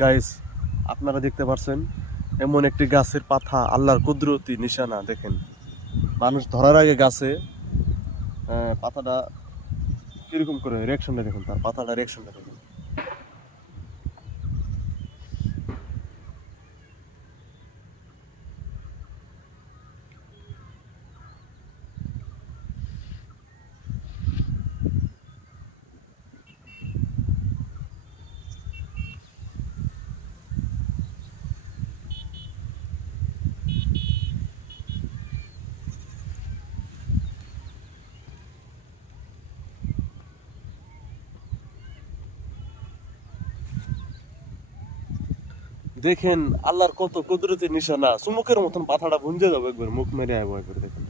গাইস, আপনারা দেখতে পাচ্ছেন এমন একটি গাছের পাতা, আল্লাহর কুদরতি নিশানা। দেখেন, মানুষ ধরার আগে গাছে পাতাটা কিরকম করে রিয়াকশনটা দেখুন, তার পাতাটা রিয়াকশনটা দেখুন। দেখেন আল্লাহর কত কুদরতি নিশানা, চুমুকের মতন পাতাটা ভুঞ্জে যাবো, একবার মুখ মেরে আইবো একবার। দেখেন,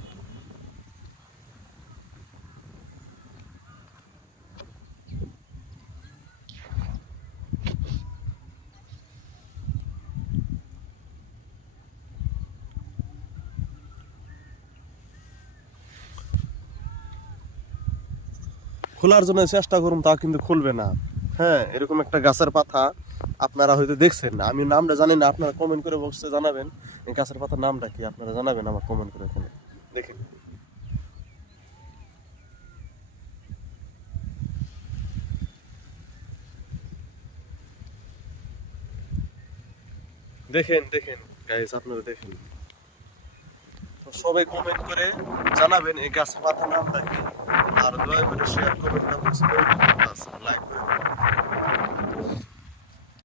খোলার জন্য চেষ্টা করুন, তা কিন্তু খুলবে না। হ্যাঁ, এরকম একটা গাছের পাতা আপনারা হয়তো দেখছেন, আমি নামটা জানি না, আপনারা কমেন্ট করে বক্সে জানাবেন এই গাছের পাতার নামটা কি, আপনারা জানাবেন আমার কমেন্ট করে এখানে। দেখেন, দেখেন, দেখেন গাইস, আপনারা দেখেন। তো সবাই কমেন্ট করে জানাবেন এই গাছের পাতার নামটা কি, আর দয়া করে শেয়ার, কমেন্ট, লাইক করে দিন।